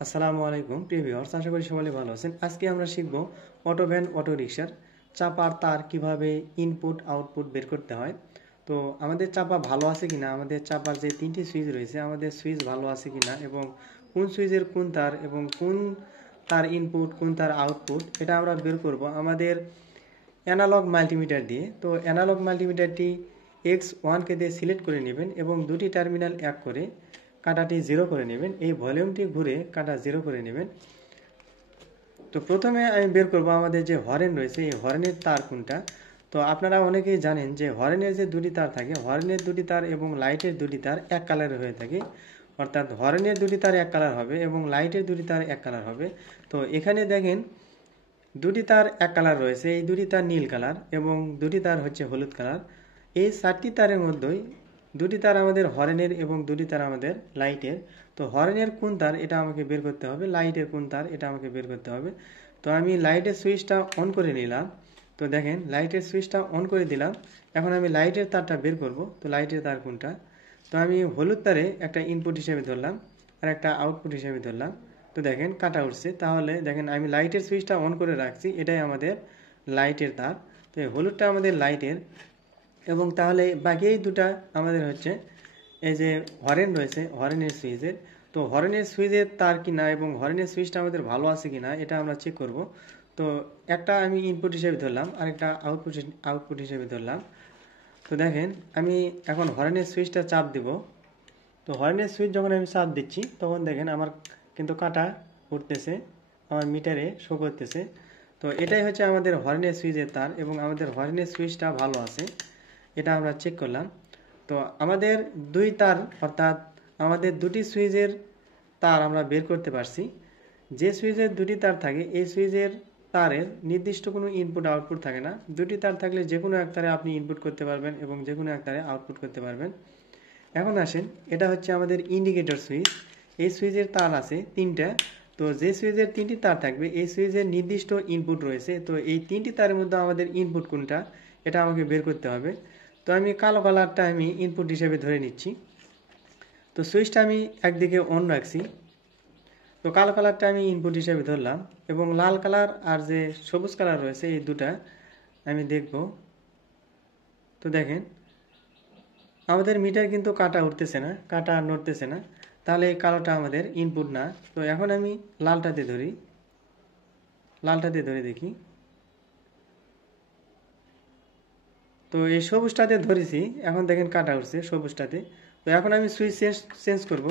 আসসালামু আলাইকুম প্রিয় ভিউয়ার্স, আশা করি সবাই ভালো আছেন। আজকে আমরা শিখব অটো ভ্যান অটো রিকশার চাপার তার কিভাবে ইনপুট আউটপুট বের করতে হয়। তো আমাদের চাপা ভালো আছে কিনা, আমাদের চাপার যে তিনটি সুইচ রয়েছে আমাদের সুইচ ভালো আছে কিনা, এবং কোন সুইচের কোন তার এবং কোন তার ইনপুট কোন তার আউটপুট, এটা আমরা বের করব আমাদের অ্যানালগ মাল্টিমিটার দিয়ে। তো অ্যানালগ মাল্টিমিটারটি X1কে দিয়ে সিলেক্ট করে নেবেন এবং দুটি টার্মিনাল এক করে কাঁটাটি জিরো করে নেবেন। এই ভলিউমটি ঘুরে কাঁটা জিরো করে নেবেন। তো প্রথমে আমি বের করব আমাদের যে হরেন রয়েছে এই হরেনের তার কোনটা। তো আপনারা অনেকেই জানেন যে হরেনের যে দুটি তার থাকে, হরেনের দুটি তার এবং লাইটের দুটি তার এক কালারের হয়ে থাকে। অর্থাৎ হরেনের দুটি তার এক কালার হবে এবং লাইটের দুটি তার এক কালার হবে। তো এখানে দেখেন দুটি তার এক কালার রয়েছে, এই দুটি তার নীল কালার এবং দুটি তার হচ্ছে হলুদ কালার। এই চারটি তারের মধ্যেই দুটি তার আমাদের হরেনের এবং দুটি তার আমাদের লাইটের। তো হরেনের কোন তার এটা আমাকে বের করতে হবে, লাইটের কোন তার এটা আমাকে বের করতে হবে। তো আমি লাইটের সুইচটা অন করে নিলাম। তো দেখেন লাইটের সুইচটা অন করে দিলাম। এখন আমি লাইটের তারটা বের করব। তো লাইটের তার কোনটা, তো আমি হলুদ তারে একটা ইনপুট হিসেবে ধরলাম আর একটা আউটপুট হিসেবে ধরলাম। তো দেখেন কাটা উঠছে। তাহলে দেখেন আমি লাইটের সুইচটা অন করে রাখছি, এটাই আমাদের লাইটের তার। তো এই হলুদটা আমাদের লাইটের, এবং তাহলে বাকি এই দুটা আমাদের হচ্ছে এই যে হরেন রয়েছে হরেনের সুইচের। তো হরেনের সুইচের তার কিনা এবং হরেনের সুইচটা আমাদের ভালো আছে কিনা এটা আমরা চেক করব। তো একটা আমি ইনপুট হিসেবে ধরলাম আর একটা আউটপুট হিসেবে ধরলাম। তো দেখেন আমি এখন হরেনের সুইচটা চাপ দিব। তো হর্নের সুইচ যখন আমি চাপ দিচ্ছি তখন দেখেন আমার কিন্তু কাটা উঠতেছে, আমার মিটারে শো করতেছে। তো এটাই হচ্ছে আমাদের হর্নের সুইচের তার এবং আমাদের হর্নের সুইচটা ভালো আছে, এটা আমরা চেক করলাম। তো আমাদের দুই তার অর্থাৎ আমাদের দুটি সুইচের তার আমরা বের করতে পারছি। যে সুইচের দুটি তার থাকে এই সুইচের তারের নির্দিষ্ট কোনো ইনপুট আউটপুট থাকে না। দুটি তার থাকলে যে কোনো এক তারে আপনি ইনপুট করতে পারবেন এবং যে কোনো এক তারে আউটপুট করতে পারবেন। এখন আসেন, এটা হচ্ছে আমাদের ইন্ডিকেটর সুইচ। এই সুইচের তার আছে তিনটা। তো যে সুইচের তিনটি তার থাকবে এই সুইচের নির্দিষ্ট ইনপুট রয়েছে। তো এই তিনটি তারের মধ্যে আমাদের ইনপুট কোনটা এটা আমাকে বের করতে হবে। তো আমি কালো কালারটা আমি ইনপুট হিসেবে ধরে নিচ্ছি। তো সুইচটা আমি একদিকে অন রাখছি। তো কালো কালারটা আমি ইনপুট হিসেবে ধরলাম এবং লাল কালার আর যে সবুজ কালার রয়েছে এই দুটা আমি দেখব। তো দেখেন আমাদের মিটার কিন্তু কাটা উঠতেছে না, কাটা নড়তেছে না, তাহলে এই কালোটা আমাদের ইনপুট না। তো এখন আমি লালটাতে ধরি, লালটাতে ধরে দেখি। তো এই সবুজটাতে ধরেছি, এখন দেখেন কাটা উঠছে সবুজটাতে। তো এখন আমি সুইচ চেঞ্জ করব।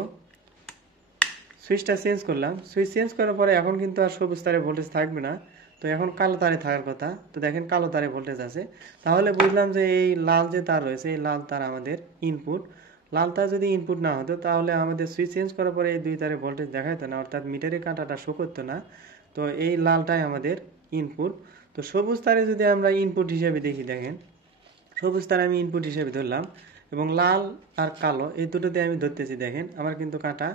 সুইচটা চেঞ্জ করলাম, সুইচ চেঞ্জ করার পরে এখন কিন্তু আর সবুজ তারে ভোল্টেজ থাকবে না। তো এখন কালো তারে থাকার কথা। তো দেখেন কালো তারে ভোল্টেজ আছে। তাহলে বুঝলাম যে এই লাল যে তার রয়েছে এই লাল তার আমাদের ইনপুট। লাল তার যদি ইনপুট না হতো তাহলে আমাদের সুইচ চেঞ্জ করার পরে এই দুই তারে ভোল্টেজ দেখাইতো না, অর্থাৎ মিটারের কাঁটাটা শো করতো না। তো এই লালটাই আমাদের ইনপুট। তো সবুজ তারে যদি আমরা ইনপুট হিসেবে দেখি, দেখেন সবুজ তার আমি ইনপুট হিসেবে ধরলাম এবং লাল আর কালো এই দুটোতে আমি ধরতেছি, দেখেন আমার কিন্তু কাঁটা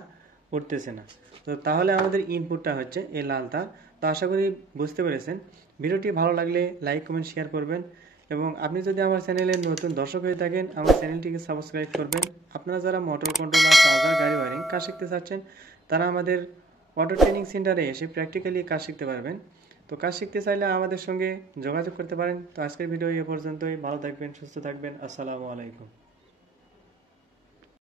উঠতেছে না। তো তাহলে আমাদের ইনপুটটা হচ্ছে এই লাল তার। তো আশা করি বুঝতে পেরেছেন। ভিডিওটি ভালো লাগলে লাইক কমেন্ট শেয়ার করবেন এবং আপনি যদি আমার চ্যানেলের নতুন দর্শক হয়ে থাকেন আমার চ্যানেলটিকে সাবস্ক্রাইব করবেন। আপনারা যারা মোটর কন্ট্রোলার চার্জার গাড়ি ওয়ারিং কাজ শিখতে চাচ্ছেন তারা আমাদের অটো ট্রেনিং সেন্টারে এসে প্র্যাকটিক্যালি কাজ শিখতে পারবেন। তো কাজ শিখতে চাইলে আমাদের সঙ্গে যোগাযোগ করতে পারেন। তো আজকের ভিডিও এ পর্যন্তই। ভালো থাকবেন, সুস্থ থাকবেন। আসসালামু আলাইকুম।